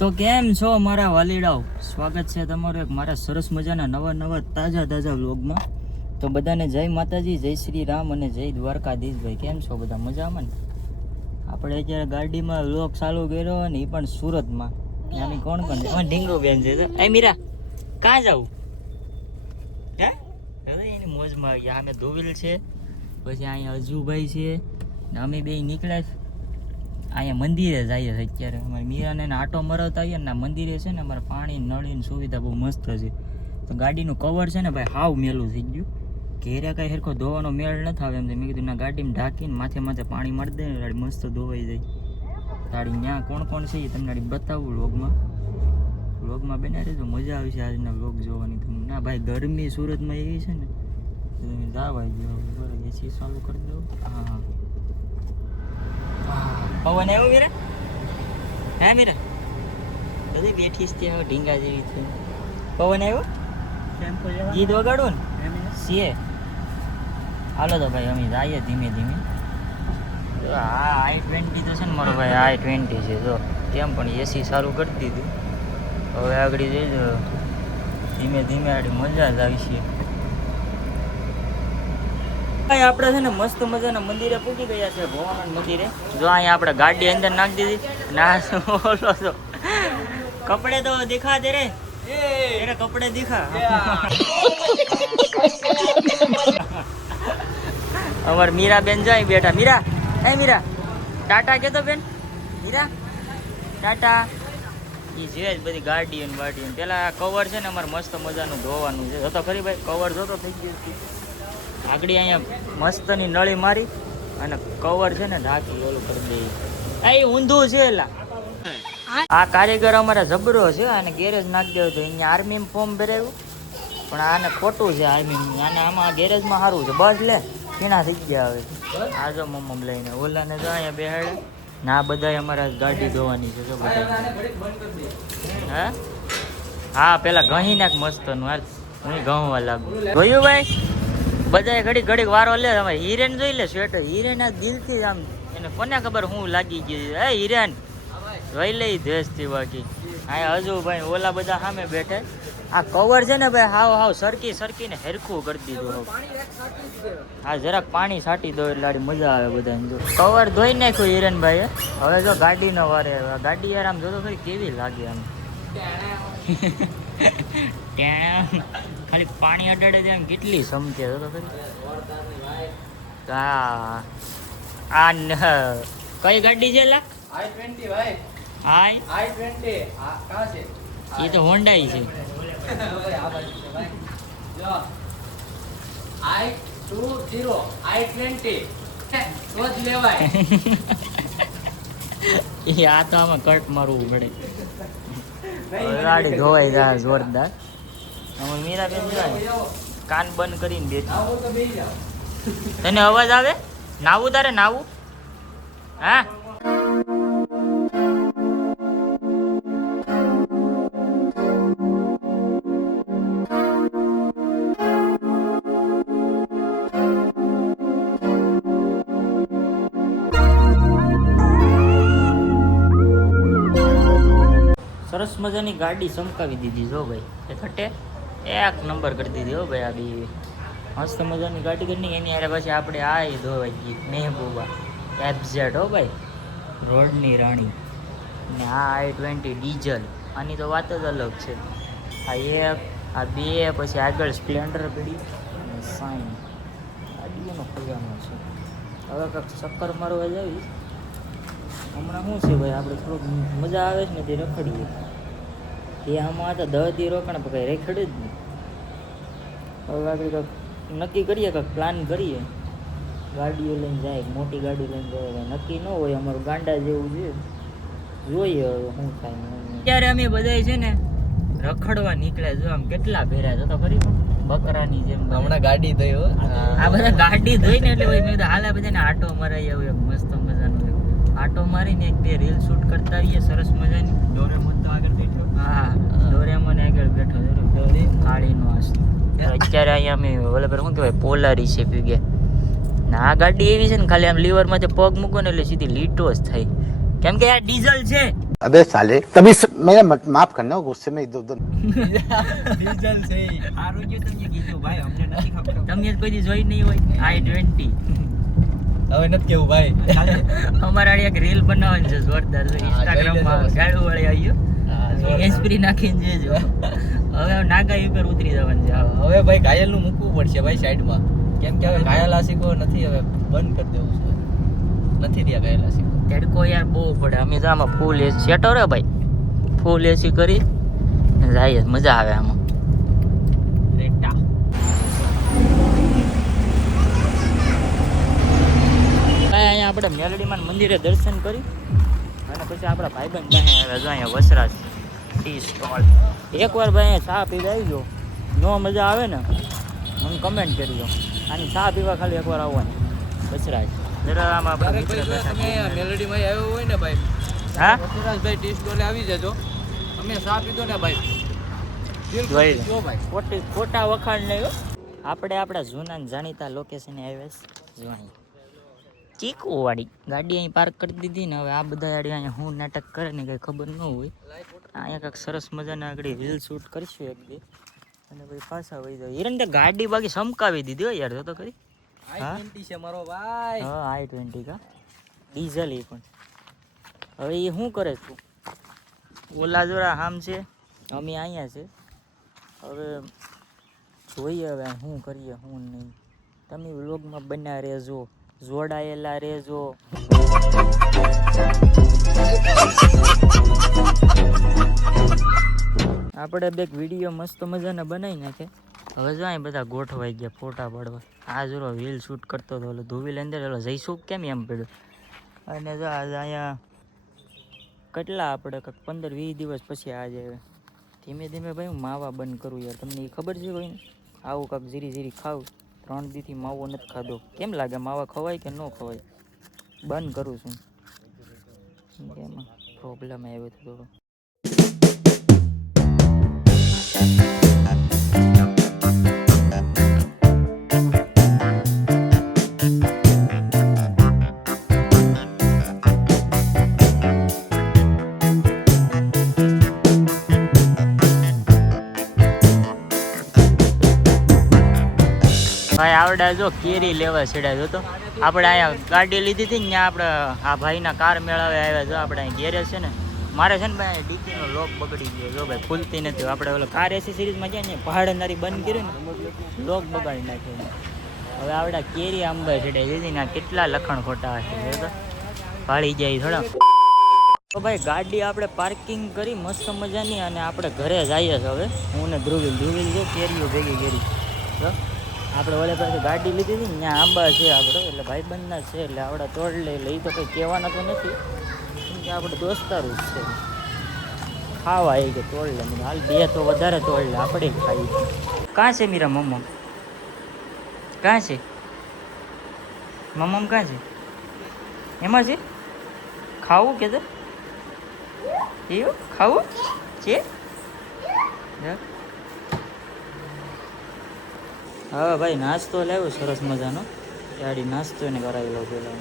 તો કેમ છો મારા વાલીડાઓ, સ્વાગત છે તમારું એક મારા સરસ મજાના નવા તાજા વ્લોગમાં. તો બધાને જય માતાજી, જય શ્રી રામ અને જય દ્વારકાધીશભાઈ. કેમ છો બધા, મજામાં ને? આપણે અત્યારે ગાડીમાં વ્લોગ ચાલુ કર્યો અને એ પણ સુરતમાં. ત્યાંની કોણ છે? ઢીંગો બેન છે. એ મીરા, કાં જાવું? હે હવે એની મોજમાં આવી ગયા. અમે ધોવિલ છે, પછી અહીંયા અજુભાઈ છે ને અમે બે નીકળ્યા અહીંયા મંદિરે જઈએ છીએ અત્યારે. અમારે મીરાને આટો મરાવતા આવીએ ને મંદિરે છે ને અમારે પાણી નળીની સુવિધા બહુ મસ્ત છે. તો ગાડીનું કવર છે ને ભાઈ હાવ મેલું થઈ ગયું, ઘેરે કાંઈ સરખો ધોવાનો મેળ નથી આવે એમ. મેં કીધું ના ગાડીમાં ઢાંકીને માથે પાણી મારી દે ને ગાડી મસ્ત ધોવાઈ જાય. ગાડી ત્યાં કોણ છે એ તમને બતાવું વ્લોગમાં બેના રહેજો, મજા આવશે આજના વ્લોગ જોવાની તમને. ના ભાઈ ગરમી સુરતમાં એવી છે ને તમે જાવાઈ ગયો. બરાબર એસી ચાલુ કરી દો. હા પવન આવ્યો મીરા? હે મીરા બધી બેઠી છે ઢીંગા જેવી છે. પવન આવ્યો? ગીત વગાડો ને સીએ. હાલો તો ભાઈ અમે જઈએ ધીમે ધીમે. હા i20 તો છે ને મારો ભાઈ i20 છે. જો કેમ પણ એસી સારું કરી દીધું. હવે આગળ જઈજો ધીમે ધીમે આગળ મજા જ આવી છે. આપણે છે ને મસ્ત મજાના મંદિરે પૂકી ગયા છે, ભવાનંદ મંદિરે. જો અહીંયા આપણે ગાડી અંદર નાખી દીધી. ના બોલો છો, કપડે તો દિખા દે રે, તેરે કપડે દિખા. અમાર મીરા બેન જાય બેઠા. મીરા, એ મીરા ટાટા કેતો બેન? મીરા ટાટા. એ છે જ બધી ગાડી અને બાડી. પેલા કવર છે ને અમારે મસ્ત મજાનું ધોવાનું છે. જોતો ખરી ભાઈ કવર જોતો થઈ ગયું. આગળ અહીંયા મસ્તની નળી મારી અને કવર છે ને ઢાંકી ઓલું કરી દઈએ. એ ઊંધું છે એલા. આ કારીગર અમારા જબરો છે, આને ગેરેજ નાખી દેવું તો અહીંયા આર્મી ફોર્મ ભરાયું, પણ આને ખોટું છે આર્મી. આને આમાં ગેરેજમાં સારું છે. બસ લે ખીણા થઈ ગયા હવે. આ જો મમ્મ લઈને ઓલાને જો અહીંયા બેહાડે ને. આ બધા અમારા ગાડી ધોવાની છે. જો બધા હા પેલા ઘહી નાખ મસ્ત નું. હાલ હું ઘઉંવા લાગુ. જોયું ભાઈ બધા ઘડીક વારો લે. તમારે હિરેન જોઈ લે સ્વેટર. હિરેન આ દિલથી આમ એને કોને ખબર હું લાગી ગઈ. હે હિરેન જોઈ લે ધ્વેસથી. બાકી અહીંયા હજુ ભાઈ ઓલા બધા સામે બેઠે. આ કવર છે ને ભાઈ હાવ સરકી ને હેરખું કરી દીધું. હા જરાક પાણી છાંટી દો એટલે મજા આવે બધાને. જો કવર ધોઈ નાખ્યું હિરેનભાઈ. હવે જો ગાડી નો વારે. ગાડી યાર આમ જોતો ખરી કેવી લાગે આમ. ત્યાં ખાલી પાણી અડાડે છે એમ કેટલી સમકે. જોતો ખરી. આ કઈ ગાડી છે લા? i20 ભાઈ. i20 આ કા છે? એ તો હોન્ડાઈ છે. i20 i20 તો જ લેવાય. એ આ તો આમાં કટ મારવું પડે. ગાડી ધોવાઈ જાય જોરદાર. અમે મીરા બેન જાય કાન બંધ કરીને બેઠી. તને અવાજ આવે? નાવું તારે નાવું? હા સરસ મજાની ગાડી ચમકાવી દીધી. જો ભાઈ એ ખટે એક નંબર કરી દીધી. હો ભાઈ આ બી મસ્ત મજાની ગાડી કરી. એની યારે પછી આપણે આ ધોવાઈ ગઈ મહેબૂબા એફઝેડ. હો ભાઈ રોડની રાણી. ને આ i20 ડીઝલ. આની તો વાત જ અલગ છે. આ એક આ બે પછી આગળ સ્પ્લેન્ડર પડી અને સાઈન ગાડીઓનો ખજાનો છે. હવે કાંઈક ચક્કર મારવા જાવી. હમણાં શું છે ભાઈ આપણે થોડુંક મજા આવે છે ને તે રખડીએ. એ આમાં તો 10 દી રોકાણ પકાય રેખડે જ નહીં. હવે આપણે કાંઈક નક્કી કરીએ, કાંઈક પ્લાન કરીએ. ગાડીઓ લઈને જાય, મોટી ગાડી લઈને જાય. નક્કી ન હોય અમારું ગાંડા જેવું છે. જોઈએ હવે શું થાય. અત્યારે અમે બધા છે ને રખડવા નીકળ્યા. જો આમ કેટલા ભેર્યા જતો ખરી બકરાની જેમ. હમણાં ગાડી ધોઈ. આ બધા ગાડી ધોઈ ને એટલે મેં કીધું હાલ બધાને આટો મરાઈ આવ્યો મસ્ત મજાનો. આટો મારીને એક બે રીલ શૂટ કરતા આવીએ સરસ મજાની. ડોરેમોન તો આગળ બેઠો. હા ડોરેમોન આગળ બેઠો. કાળીનો આસ્તો. અત્યારે અહીંયા અમે ઓલા પર શું કહેવાય પોલારી છે પી ગયા. ના આ ગાડી એવી છે ને ખાલી આમ લીવરમાંથી પગ મૂકો ને એટલે સીધી લીટો જ થાય. કેમ કે આ ડીઝલ છે. अबे साले तभी मैं माफ करना गुस्से में इधर उधर ડીઝલ છે સારું જો તમે કીધું ભાઈ અમને નથી ખબર તમે કોઈ દી જોઈ નહીં હોય i20 હવે નથી કેવું ભાઈ અમારા આડી એક રીલ બનાવવાની છે જોરદાર ઇન્સ્ટાગ્રામ માં ગાડું વાળી આવ્યું એસ્પ્રી નાખીને જેજો હવે નાગા ઉપર ઉતરી જવાનું છે હવે ભાઈ ઘાયલ નું મૂકવું પડશે ભાઈ સાઈડમાં કેમ કે હવે ઘાયલ આશિકો નથી હવે બંધ કરી દેવું છે નથી રહ્યા ઘાયલ આશિકો તડકો યાર બહુ પડે અમે તો આમાં ફૂલ એસી સેટો રે ભાઈ ફૂલ એસી કરી જાય મજા આવે આમાં રેટા અહીંયા આપણે મેલડીમાં મંદિરે દર્શન કરી અને પછી આપણા ભાઈબંધ ત્યાં આવ્યા જો અહીંયા વસરાજ ટી સ્ટોલ એકવાર ભાઈ અહીંયા ચા પીવા આવી ગયો નો મજા આવે ને મને કમેન્ટ કરી દો આની ચા પીવા ખાલી એકવાર આવવાની વસરાજ જરા આમાં આપણે મેલોડીમાં આવ્યો હોય ને ભાઈ હા વસરાજભાઈ ટી સ્ટોલે આવી જજો અમે ચા પીધો ને ભાઈ જોઈ લે. જો ભાઈ ખોટા વખાણ નહીં હો. આપણે આપણા જૂના ને જાણીતા લોકેશને આવ્યા છે જો અહીં ચીકુ વાળી ગાડી અહીં પાર્ક કરી દીધી ને હવે આ બધા ગાડી અહીંયા હું નાટક કરે ને કંઈ ખબર ન હોય અહીંયા કાંઈક સરસ મજાના આગળ રીલ શૂટ કરશું એક બે અને પછી પાછા વહી જાય હિરણ તે ગાડી બાકી સમકાવી દીધી હો યાર જો તો ખરી i20 છે મારો ભાઈ હા i20 કા ડીઝલ એ પણ હવે એ શું કરે છું ઓલા જોરા આમ છે અમે અહીંયા છે હવે જોઈએ હવે શું કરીએ શું નહીં તમે વ્લોગમાં બન્યા રહેજો જોડાયેલા રહેજો આપણે બે વિડીયો મસ્ત મજાના બનાવી નાખે હવે જો અહીં બધા ગોઠવાઈ ગયા ફોટા પાડવા આ જોરો રીલ શૂટ કરતો હતો ઓલો ધોવી અંદર ઓલો જઈશું કેમ એમ પડ્યો અને જો આજે અહીંયા કેટલા આપણે કંઈક 15-20 દિવસ પછી આજે ધીમે ધીમે ભાઈ હું માવા બંધ કરું યાર તમને એ ખબર છે કોઈને આવું કાંક જીરી જીરી ખાવ 3 દીથી માવો નથી ખાધો કેમ લાગે માવા ખવાય કે ન ખવાય બંધ કરું છું એમાં પ્રોબ્લેમ આવ્યો હતો થોડો ભાઈ આવડા જો કેરી લેવા છેડ્યા જો તો આપણે અહીંયા ગાડી લીધી હતી ને ત્યાં આપણે આ ભાઈના કાર મેળાવે આવ્યા જો આપણે અહીં ગેરેજ છે ને મારે છે ને ભાઈ ડીકીનો લોક બગડી ગયો જો ભાઈ ખુલતી નથી આપણે ઓલો કાર એસી સિરીઝમાં જાય ને પહાડનારી બંધ કર્યું ને લોક બગાડી નાખ્યો હવે આવડા કેરી આંબા છેડાઈ દીધી ને કેટલા લખણ ખોટા હશે જો તો ભાળી જાય થોડા તો ભાઈ ગાડી આપણે પાર્કિંગ કરી મસ્ત મજાની અને આપણે ઘરે જઈએ છીએ હવે હું ને ધ્રુવીલ જો કેરીઓ ભેગી કરી જો આપણે ઓલે પાસે ગાડી લીધી હતી ને ત્યાં આંબા છે આપણે એટલે ભાઈબંધના છે એટલે આપણે તોડ લઈ તો કંઈ કહેવાના તો નથી કેમ કે આપણે દોસ્તારું જ છે ખાવા આવી કે તોડ લે મને હાલ બે તો વધારે તોડ લે આપણે ખાઈ કાં છે મીરા મમ્મમ કાં છે મમ્મમ કાં છે એમાં છે ખાવું કે તો એવું ખાવું છે હા ભાઈ નાસ્તો લાવ્યો સરસ મજાનો ગાડી નાસ્તો એને કરાવી લો પેલા